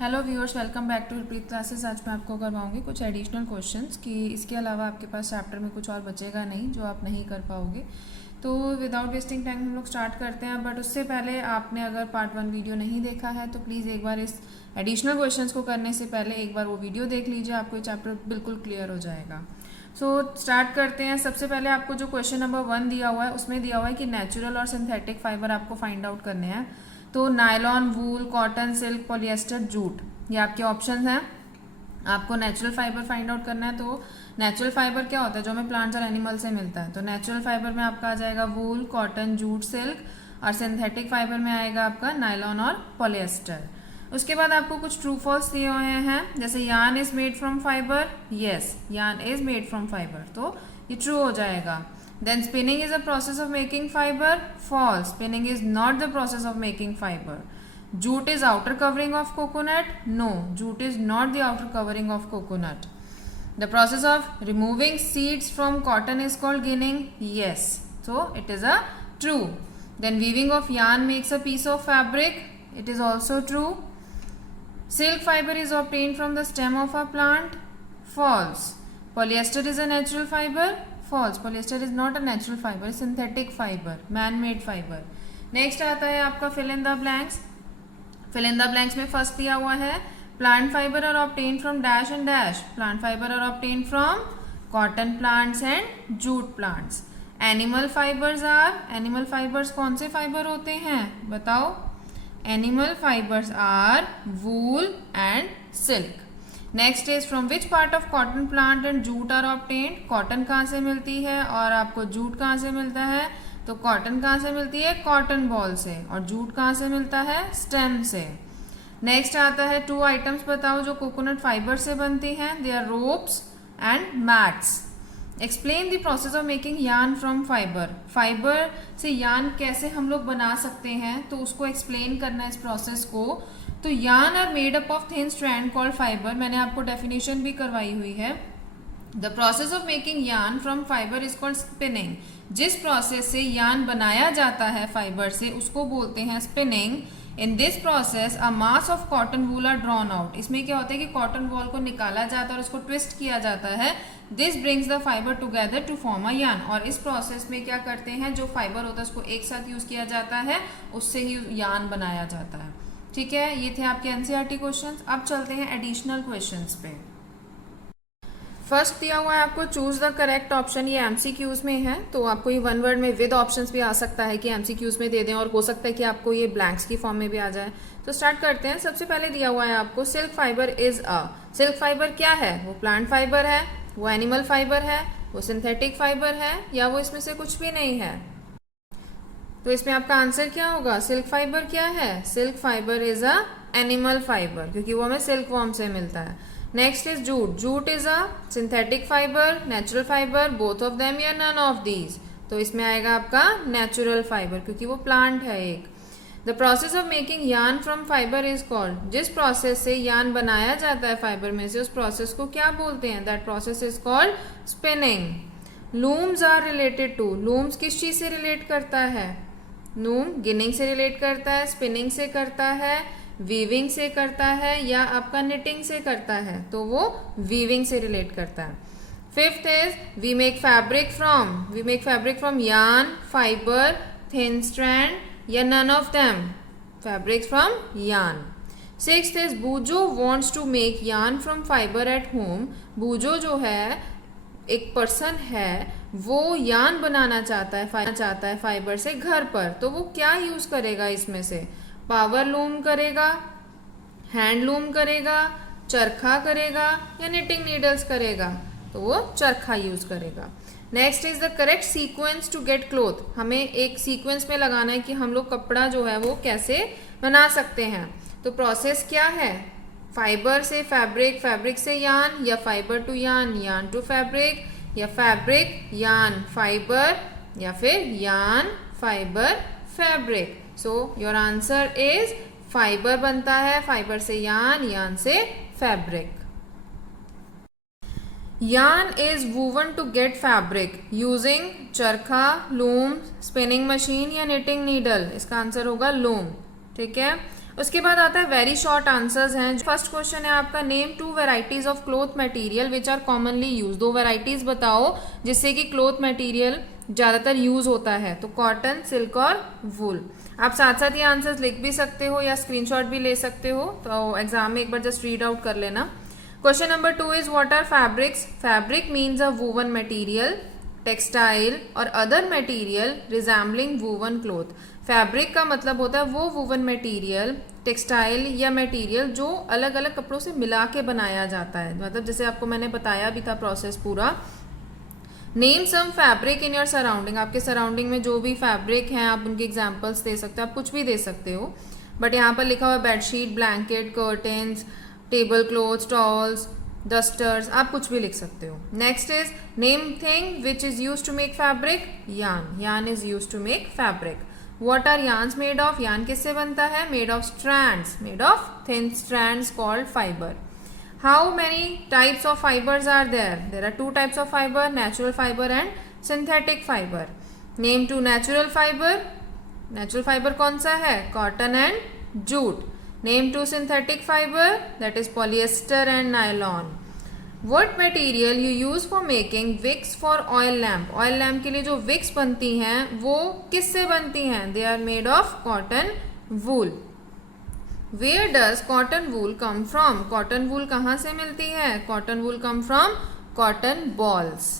Hello viewers, welcome back to Harpreet classes. आज मैं आपको करवाऊंगी कुछ एडिशनल क्वेश्चंस कि इसके अलावा आपके पास चैप्टर में कुछ और बचेगा नहीं जो आप नहीं कर पाओगे। तो विदाउट वेस्टिंग टाइम हम लोग स्टार्ट करते हैं। बट उससे पहले आपने अगर पार्ट 1 वीडियो नहीं देखा है तो प्लीज़ एक बार इस एडिशनल क्वेश्चंस को करने से पहले एक बार वो वीडियो देख लीजिए, आपको ये चैप्टर बिल्कुल क्लियर हो जाएगा। सो स्टार्ट करते हैं। सबसे पहले आपको जो क्वेश्चन नंबर 1 दिया हुआ है उसमें दिया हुआ है कि नेचुरल और सिंथेटिक फाइबर आपको फाइंड आउट करने हैं। तो नायलॉन, वूल, कॉटन, सिल्क, पॉलिएस्टर, जूट, ये आपके ऑप्शंस हैं। आपको नेचुरल फाइबर फाइंड आउट करना है। तो नेचुरल फाइबर क्या होता है? जो हमें प्लांट्स और एनिमल से मिलता है। तो नेचुरल फाइबर में आपका आ जाएगा वूल, कॉटन, जूट, सिल्क, और सिंथेटिक फाइबर में आएगा आपका नायलॉन और पॉलिएस्टर। उसके बाद आपको कुछ ट्रू फॉल्स दिए हुए हैं, जैसे yarn is made from fibre. Yes, yarn is made from fibre, तो ये ट्रू हो जाएगा। Then spinning is a process of making fiber. False. Spinning is not the process of making fiber. Jute is outer covering of coconut. No, jute is not the outer covering of coconut. The process of removing seeds from cotton is called ginning. Yes, so it is a true. Then weaving of yarn makes a piece of fabric. It is also true. Silk fiber is obtained from the stem of a plant. False. Polyester is a natural fiber. False. Polyester is not a natural fiber, synthetic fiber, man-made fiber. Next आता है आपका fill in the blanks. Fill in the blanks में first दिया हुआ है plant fiber are obtained from dash and dash. Plant fiber are obtained from cotton plants and jute plants. Animal fibers are, animal fibers कौन से fibre होते हैं बताओ? Animal fibers are wool and silk. Next is from which part of cotton plant and jute are obtained. Cotton कहाँ से मिलती है और आपको जूट कहाँ से मिलता है? तो कॉटन कहाँ से मिलती है? कॉटन बॉल से। और जूट कहाँ से मिलता है? स्टेम से। नेक्स्ट आता है 2 आइटम्स बताओ जो कोकोनट फाइबर से बनती हैं. They are ropes and mats. Explain the process of making yarn from fibre. Fibre से यार्न कैसे हम लोग बना सकते हैं, तो उसको एक्सप्लेन करना है इस प्रोसेस को. तो yarn are made up of thin strand called fibre. मैंने आपको डेफिनेशन भी करवाई हुई है. The process of making yarn from fibre is called spinning. जिस प्रोसेस से यार्न बनाया जाता है फाइबर से उसको बोलते हैं spinning. In this process a mass of cotton wool are drawn out. इसमें क्या होता है कि कॉटन वॉल को निकाला जाता है और उसको ट्विस्ट किया जाता है. This brings the fibre together to form a yarn. और इस प्रोसेस में क्या करते हैं, जो फाइबर होता है उसको एक साथ यूज किया जाता है, उससे ही यार्न बनाया जाता है. ठीक है, ये थे आपके एनसीईआरटी क्वेश्चंस. अब चलते हैं एडिशनल क्वेश्चंस पे. फर्स्ट दिया हुआ है आपको चूज द करेक्ट ऑप्शन. ये एमसीक्यूज में है, तो आपको ये 1 वर्ड में विद ऑप्शंस भी आ सकता है कि एमसीक्यूज में दे दें, और हो सकता है कि आपको ये ब्लैंक्स की फॉर्म में भी आ जाए. तो स्टार्ट करते हैं. सबसे पहले दिया हुआ है आपको silk fibre is a. Silk fibre क्या है? वो प्लांट फाइबर है, वो एनिमल फाइबर है, वो सिंथेटिक फाइबर है, या वो इसमें से कुछ भी नहीं है? तो इसमें आपका आंसर क्या होगा? सिल्क फाइबर क्या है? Silk fibre is a animal fibre, क्योंकि वो हमें सिल्क वॉर्म से मिलता है. Next is jute. Jute is a synthetic fibre, natural fibre, both of them या नन ऑफ दीज. तो इसमें आएगा आपका नेचुरल फाइबर, क्योंकि वो प्लांट है एक. The process of making yarn from fibre is called. जिस प्रोसेस से यार्न बनाया जाता है फाइबर में से, उस प्रोसेस को क्या बोलते हैं? That process is called spinning. Looms are related to. Looms किस चीज से रिलेट करता है? लूम गिनिंग से रिलेट करता है, स्पिनिंग से करता है, वीविंग से करता है, या आपका निटिंग से करता है? तो वो वीविंग से रिलेट करता है. Fifth is we make fabric from. We make fabric from yarn, fibre, thin strand, या none of them. Fabric from yarn. Sixth is Boojho wants to make yarn from fibre at home. Boojho जो है एक person है, वो yarn बनाना चाहता है fibre से घर पर. तो वो क्या यूज करेगा इसमें से? पावर लूम करेगा, हैंड लूम करेगा, चरखा करेगा, या निटिंग नीडल्स करेगा? तो वो चरखा यूज करेगा. Next is the correct sequence to get cloth. हमें एक सीक्वेंस में लगाना है कि हम लोग कपड़ा जो है वो कैसे बना सकते हैं. तो प्रोसेस क्या है? फाइबर से फैब्रिक, फैब्रिक से यार्न, या fibre to yarn, yarn to fabric, या फैब्रिक यार्न फाइबर, या फिर yarn fibre fabric. So your answer is fibre बनता है, फाइबर से यार्न, यार्न से fabric. Yarn is woven to get fabric using charkha, loom, spinning machine, या knitting needle. इसका answer होगा लूम. ठीक है. उसके बाद आता है वेरी शॉर्ट आंसर्स हैं। फर्स्ट क्वेश्चन है आपका, name 2 varieties of cloth material which are commonly use. 2 varieties बताओ जिससे कि क्लोथ मटेरियल ज़्यादातर यूज होता है। तो कॉटन, सिल्क और वूल। आप साथ साथ ये आंसर्स लिख भी सकते हो या स्क्रीनशॉट भी ले सकते हो, तो एग्जाम में एक बार जस्ट रीड आउट कर लेना। Question number 2 is what are fabrics. Fabric means a woven material, textile और other material resembling woven cloth. Fabric का मतलब होता है वो वूवन मटेरियल, टेक्सटाइल या मटेरियल जो अलग अलग कपड़ों से मिला के बनाया जाता है। मतलब जैसे आपको मैंने बताया भी था प्रोसेस पूरा। Name some fabric in your surrounding. आपके सराउंडिंग में जो भी फैब्रिक हैं आप उनके एग्जाम्पल्स दे सकते हो, आप कुछ भी दे सकते हो, बट यहाँ पर लिखा हुआ bedsheet, blanket, curtains, table cloths, towels, dusters, आप कुछ भी लिख सकते हो। Next is name thing which is use to make fabric. Yarn, yarn is use to make fabric. What are yarns made of? yarn किससे बनता है? Made of strands, made of thin strands called fiber. How many types of fibers are there? There are 2 types of fiber, natural fiber and synthetic fiber. Name 2 natural fiber. Natural fiber कौन सा है? Cotton and jute. Name 2 synthetic fiber, that is polyester and nylon. What material you use for making wicks for oil lamp? Oil lamp के लिए जो wicks बनती हैं वो किससे बनती हैं? They are made of cotton wool. Where does cotton wool come from? Cotton wool कहाँ से मिलती है? Cotton wool come from cotton balls.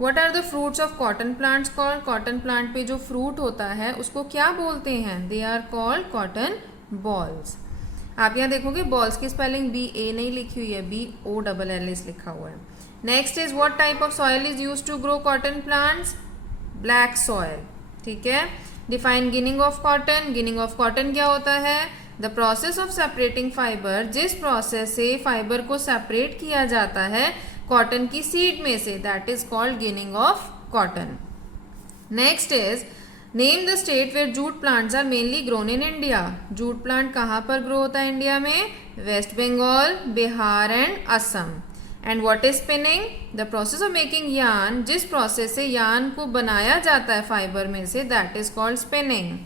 What are the fruits of cotton plants called? Cotton plant पे जो fruit होता है उसको क्या बोलते हैं? They are called cotton balls. आप यहाँ देखोगे बॉल्स की स्पेलिंग BA नहीं लिखी हुई है, BOLLS लिखा हुआ है। Next is what type of soil is use to grow cotton plants. Black soil, ठीक है। Define ginning of cotton. Ginning of cotton क्या होता है? The process of separating fibre, जिस प्रोसेस से फाइबर को सेपरेट किया जाता है कॉटन की सीड में से, that is called ginning of cotton. Next is name the state where jute plants are mainly grown in India. Jute plant कहाँ पर ग्रो होता है इंडिया में? West Bengal, Bihar and Assam. And what is spinning? The process of making yarn, जिस process से yarn को बनाया जाता है फाइबर में से, that is called spinning.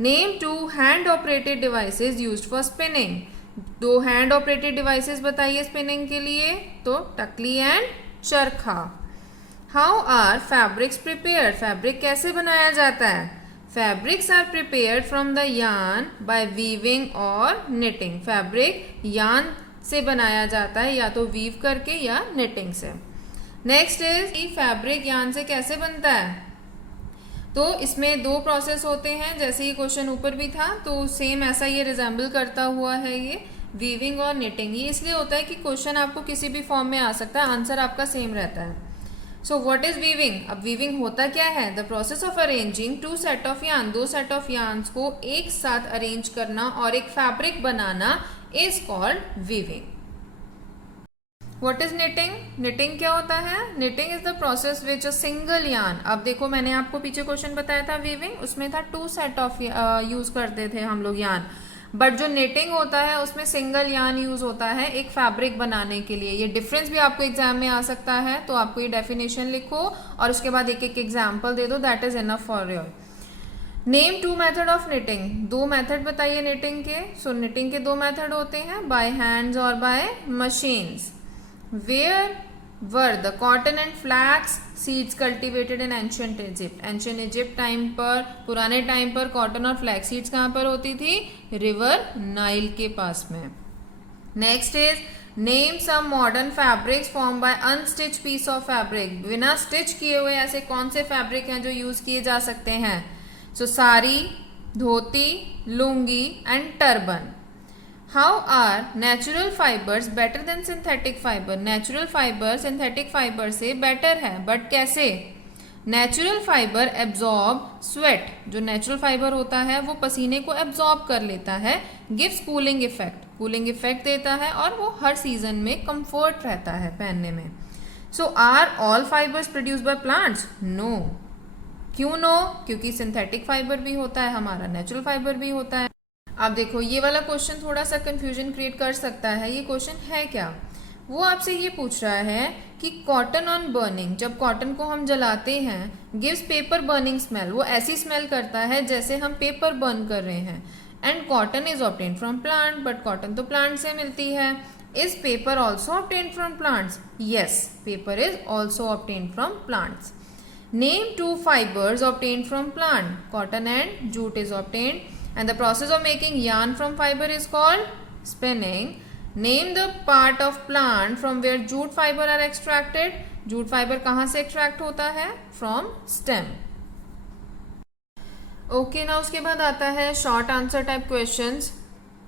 Name 2 hand operated devices used for spinning. 2 hand operated devices बताइए स्पिनिंग के लिए। तो takli and charkha. How are fabrics prepared. Fabric कैसे बनाया जाता है? Fabrics are prepared from the yarn bye weaving और निटिंग। फैब्रिक यार्न से बनाया जाता है या तो वीव करके या निटिंग से। नेक्स्ट इज फैब्रिक यार्न से कैसे बनता है? तो इसमें 2 प्रोसेस होते हैं, जैसे ये क्वेश्चन ऊपर भी था तो सेम ऐसा ये रिजेंबल करता हुआ है ये वीविंग और निटिंग। ये इसलिए होता है कि क्वेश्चन आपको किसी भी फॉर्म में आ सकता है, आंसर आपका सेम रहता है। So what is weaving? अब वीविंग होता क्या है? The process of arranging 2 set of yarn, 2 set of yarns को एक साथ अरेंज करना और एक fabric banana is called weaving. What is knitting? Knitting क्या होता है? Knitting is the process which a single yarn. अब देखो मैंने आपको पीछे क्वेश्चन बताया था वीविंग, उसमें था 2 सेट ऑफ यूज करते थे हम लोग यार्न, बट जो निटिंग होता है उसमें सिंगल यार्न यूज होता है एक फैब्रिक बनाने के लिए। ये डिफरेंस भी आपको एग्जाम में आ सकता है, तो आपको ये डेफिनेशन लिखो और उसके बाद एक एक एग्जाम्पल दे दो, that is enough for your. Name 2 method of knitting. 2 method बताइए निटिंग के। सो निटिंग के 2 मेथड होते हैं, बाय हैंड्स और by machines. Where were the cotton and flax seeds cultivated in ancient Egypt. Ancient Egypt time पर, पुराने time पर cotton और फ्लैक्स सीड्स कहाँ पर होती थी? रिवर नाइल के पास में। Next is name some modern fabrics form by unstitch piece of fabric. बिना स्टिच किए हुए ऐसे कौन से फैब्रिक हैं जो यूज किए जा सकते हैं? So sari, dhoti, lungi and turban. How are natural fibres better than synthetic fibre. Natural fibre synthetic fibre से बेटर है, बट कैसे? Natural fibre absorb sweat. जो नेचुरल फाइबर होता है वो पसीने को एब्जॉर्ब कर लेता है, gives cooling effect, cooling effect देता है और वो हर सीजन में कंफर्ट रहता है पहनने में। So are all fibres produce by plants? No. क्यों नो? क्योंकि सिंथेटिक फाइबर भी होता है हमारा, नेचुरल फाइबर भी होता है। आप देखो ये वाला क्वेश्चन थोड़ा सा कंफ्यूजन क्रिएट कर सकता है। ये क्वेश्चन है क्या? वो आपसे ये पूछ रहा है कि कॉटन ऑन बर्निंग, जब कॉटन को हम जलाते हैं, गिव्स पेपर बर्निंग स्मेल। वो ऐसी स्मेल करता है जैसे हम पेपर बर्न कर रहे हैं। And cotton is obtain from plant, but cotton तो प्लांट से मिलती है. Is paper also obtain from plants? Yes, paper is also obtain from plants. Name two fibres obtain from plant. Cotton and jute is obtain, and the process of making yarn from fiber is called spinning. Name the part of plant from where jute fiber are extracted. jute fiber कहाँ से extract होता है? From stem. Okay, now उसके बाद आता है short answer type questions.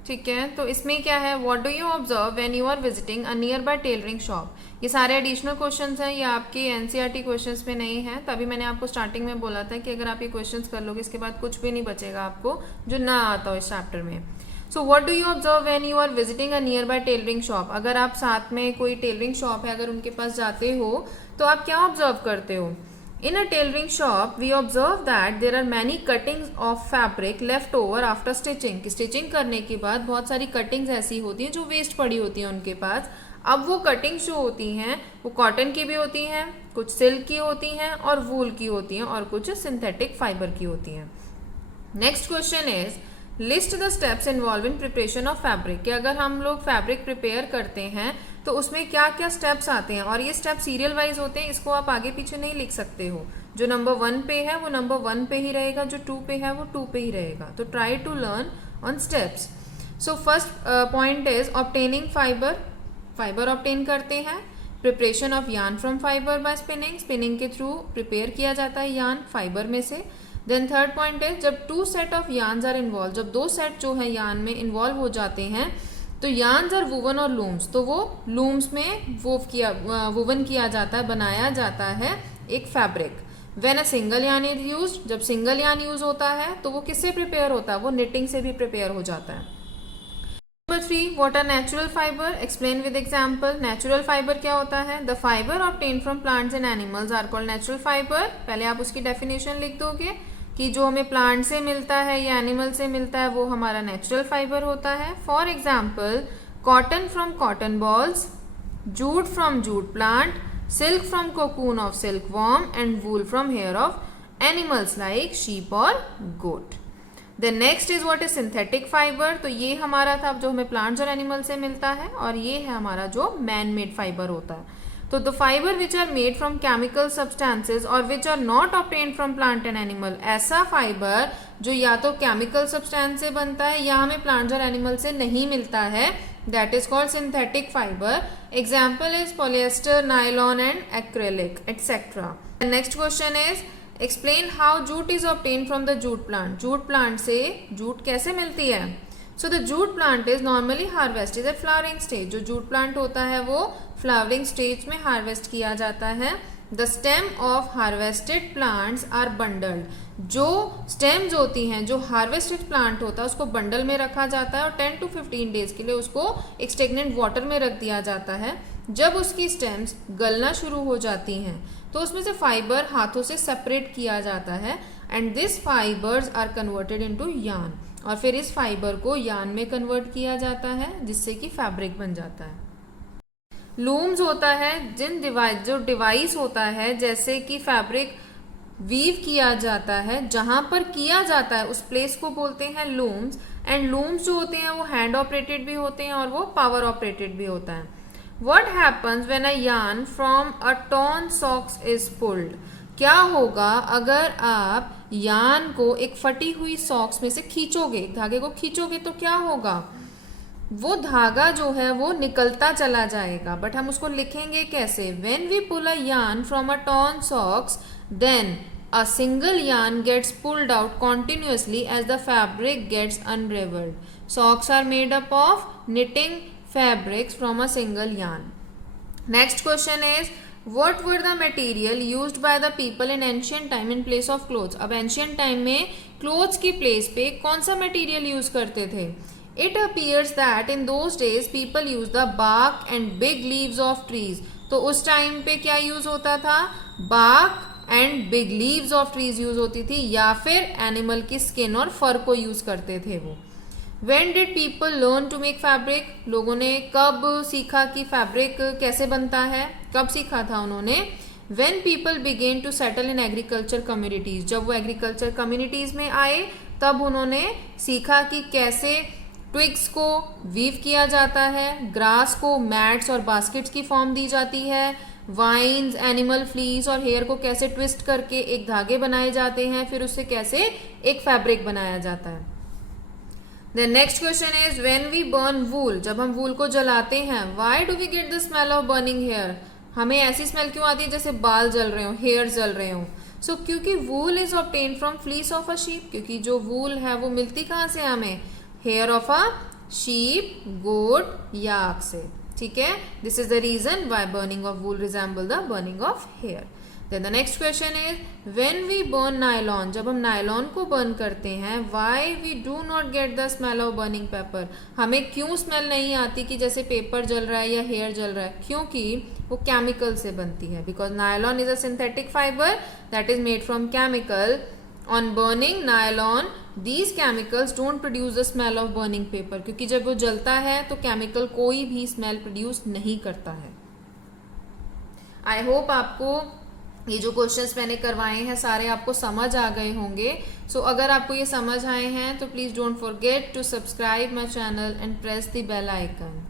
ठीक है, तो इसमें क्या है, what do you observe when you are visiting a nearby tailoring shop. ये सारे एडिशनल क्वेश्चंस हैं, ये आपके एनसीईआरटी क्वेश्चंस में नहीं है. तभी मैंने आपको स्टार्टिंग में बोला था कि अगर आप ये क्वेश्चंस कर लोगे इसके बाद कुछ भी नहीं बचेगा आपको जो ना आता हो इस चैप्टर में. So what do you observe when you are visiting a nearby tailoring shop. अगर आप साथ में कोई टेलरिंग शॉप है, अगर उनके पास जाते हो तो आप क्या ऑब्जर्व करते हो. In a tailoring shop, we observe that there are many cuttings of fabric left over after stitching. कि स्टिचिंग करने के बाद बहुत सारी कटिंग्स ऐसी होती हैं जो वेस्ट पड़ी होती हैं उनके पास. अब वो कटिंग्स जो होती हैं वो कॉटन की भी होती हैं, कुछ सिल्क की होती हैं और वूल की होती हैं और कुछ सिंथेटिक फाइबर की होती हैं. Next question is list the steps involve in preparation of fabric. कि अगर हम लोग फैब्रिक प्रिपेयर करते हैं तो उसमें क्या क्या स्टेप्स आते हैं, और ये स्टेप सीरियल वाइज होते हैं, इसको आप आगे पीछे नहीं लिख सकते हो. जो नंबर 1 पे है वो नंबर 1 पे ही रहेगा, जो 2 पे है वो 2 पे ही रहेगा. तो try to learn on steps. So first point is obtaining fibre. Fibre obtain करते हैं. Preparation of yarn from fibre by spinning. Spinning के थ्रू प्रिपेयर किया जाता है यार्न फाइबर में से. देन थर्ड पॉइंट है जब 2 set of yarns are involve. जब 2 सेट जो है यार्न में इन्वॉल्व हो जाते हैं तो यार्न्स आर वुवन और लूम्स. तो वो लूम्स में वुवन किया जाता है, बनाया जाता है एक fabric. When a single yarn is used. जब सिंगल यार्न यूज होता है तो वो किससे प्रिपेयर होता है, वो निटिंग से भी प्रिपेयर हो जाता है. Number 3, what are natural fibre. Explain with example. Natural fibre क्या होता है. The fibre obtain from plants and animals are called natural fibre. पहले आप उसकी डेफिनेशन लिख दोगे कि जो हमें प्लांट से मिलता है या एनिमल से मिलता है वो हमारा नेचुरल फाइबर होता है. For example cotton from cotton balls, jute from jute plant, silk from cocoon of silk worm and wool from hair of animals like sheep और goat. Then next is what is synthetic fibre. तो ये हमारा था जो हमें plants और animal से मिलता है, और ये है हमारा जो मैन मेड फाइबर होता है. तो the fibre which are made from chemical substances और which are not obtained from plant and animal. ऐसा फाइबर जो या तो केमिकल सब्सटेंस से बनता है या हमें प्लांट्स और एनिमल से नहीं मिलता है, that is called synthetic fibre. Example is polyester, nylon and acrylic etcetera. Next question is explain how jute is obtain from the jute plant. Jute plant से जूट कैसे मिलती है. So the jute plant is normally harvested at flowering stage. जो jute plant होता है वो flowering stage में harvest किया जाता है. The stem of harvested plants are bundled. जो स्टेम्स होती हैं, जो हार्वेस्टेड प्लांट होता है उसको बंडल में रखा जाता है और 10 to 15 डेज के लिए उसको एक स्टेगनेंट वाटर में रख दिया जाता है. जब उसकी स्टेम्स गलना शुरू हो जाती हैं तो उसमें से फाइबर हाथों से सेपरेट किया जाता है and this fibres are converted into yarn. और फिर इस फाइबर को यार्न में कन्वर्ट किया जाता है जिससे कि फैब्रिक बन जाता है. लूम्स होता है जो डिवाइस होता है जैसे कि फैब्रिक वीव किया जाता है, जहां पर किया जाता है उस प्लेस को बोलते हैं लूम्स. एंड लूम्स जो होते हैं वो हैंड ऑपरेटेड भी होते हैं और वो पावर ऑपरेटेड भी होता है. What happens when a yarn from a torn socks is pulled? क्या होगा अगर आप यार्न को एक फटी हुई सॉक्स में से खींचोगे, धागे को खींचोगे तो क्या होगा, वो धागा जो है वो निकलता चला जाएगा. बट हम उसको लिखेंगे कैसे. When we pull a yarn from a torn socks, then a single yarn gets pulled out continuously as the fabric gets unraveled. Socks are made up of knitting fabrics from a single yarn. Next question is what were the material used by the people in ancient time in place of clothes. अब ancient time में clothes की place पे कौन सा material use करते थे. It appears that in those days people used the bark and big leaves of trees. तो उस टाइम पे क्या यूज होता था, bark and big leaves of trees use होती थी, या फिर एनिमल की स्किन और फर को यूज करते थे वो. When did people learn to make fabric? लोगों ने कब सीखा कि फैब्रिक कैसे बनता है, कब सीखा था उन्होंने. When people began to settle in agriculture communities. जब वो एग्रीकल्चर कम्युनिटीज में आए तब उन्होंने सीखा कि कैसे ट्विग्स को वीव किया जाता है, ग्रास को मैट्स और बास्केट्स की फॉर्म दी जाती है, वाइन्स, एनिमल फ्लीस और हेयर को कैसे ट्विस्ट करके एक धागे बनाए जाते हैं, फिर उससे कैसे एक फैब्रिक बनाया जाता है। The next question is when we burn wool, जब हम वूल को जलाते हैं, why do we get the smell of burning hair, हमें ऐसी स्मेल क्यों आती है जैसे बाल जल रहे हो, हेयर जल रहे हो। सो क्योंकि wool is obtain from fleece of a sheep, क्योंकि जो वूल है वो मिलती कहाँ से हमें, hair of a sheep, goat, yak से, ठीक है। This is the reason why burning of wool resemble the burning of hair. Then the next question is when we burn nylon, जब हम नायलॉन को बर्न करते हैं, why we do not get the smell of burning paper, हमें क्यों smell नहीं आती कि जैसे पेपर जल रहा है या हेयर जल रहा है, क्योंकि वो केमिकल से बनती है। Because nylon is a synthetic fibre that is made from chemical. On burning nylon, these chemicals don't produce the smell of burning paper, क्योंकि जब वो जलता है तो केमिकल कोई भी स्मेल प्रोड्यूस नहीं करता है। आई होप आपको ये जो क्वेश्चंस मैंने करवाए हैं सारे आपको समझ आ गए होंगे। सो अगर आपको ये समझ आए हैं तो please don't forget to subscribe my channel and press the bell icon.